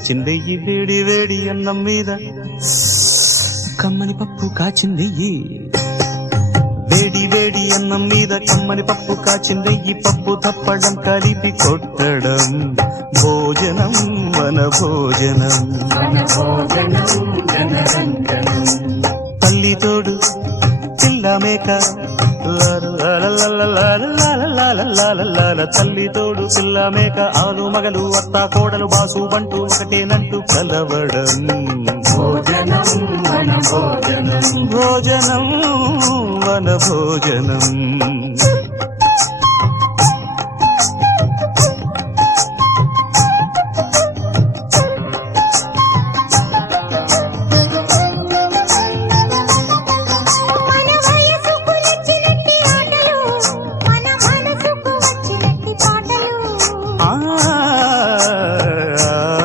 కాచిందెయ్యి వేడి వేడి అన్నం మీద కమ్మని పప్పు కాచిందెయ్యి వేడి వేడి అన్నం మీద కమ్మని పప్పు కాచిందెయ్యి పప్పు తప్పడం కలిపి కొట్టడం భోజనం మన భోజనం తల్లి తోడు పిల్ల మేక తల్లి తోడు పిల్ల మేక ఆలు మగలు అత్త కోడలు బాసు బంటూ ఒకటేనంటూ కలవడం భోజనం వన భోజనం